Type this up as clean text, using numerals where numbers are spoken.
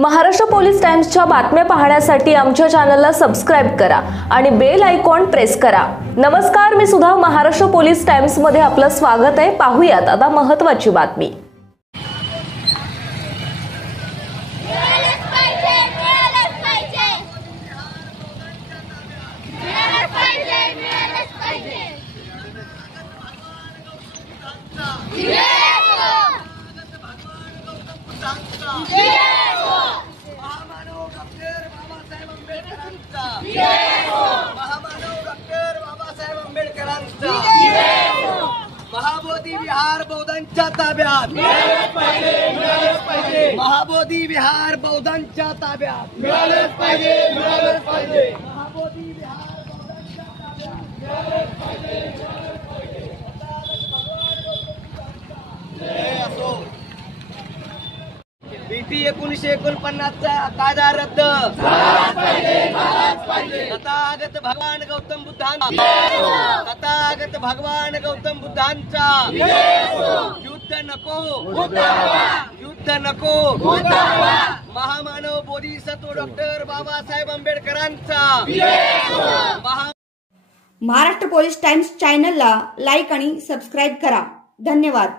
Maharashtra police टाइम्सच्या बातम्या पाहण्यासाठी आमच्या चॅनलला सबस्क्राइब करा आणि बेल आयकॉन प्रेस करा। नमस्कार, मी सुधा, महाराष्ट्र पोलीस टाइम्स मध्ये आपलं स्वागत आहे। पाहूयात आता महत्त्वाची बातमी। महाबोधी विहार बौद्धांच्या ताब्यात, महाबोधी विहार बौद्धांच्या ताब्यात मिळालेच पाहिजे, मिळालेच पाहिजे। महाबोधी विहार बौद्धांच्या ताब्यात मिळालेच पाहिजे, मिळालेच पाहिजे। बीटी 1949 चा कायदा रद्द झालाच पाहिजे, झालाच पाहिजे। तथागत भगवान गौतम बुद्धांचा, तथागत भगवान गौतम बुद्धांचा युद्ध नको, युद्ध नको, महामानव बोधिसत्व डॉक्टर बाबासाहेब आंबेडकरांचा। महाराष्ट्र पोलीस टाइम्स चॅनलला लाईक आणि सबस्क्राइब करा। धन्यवाद।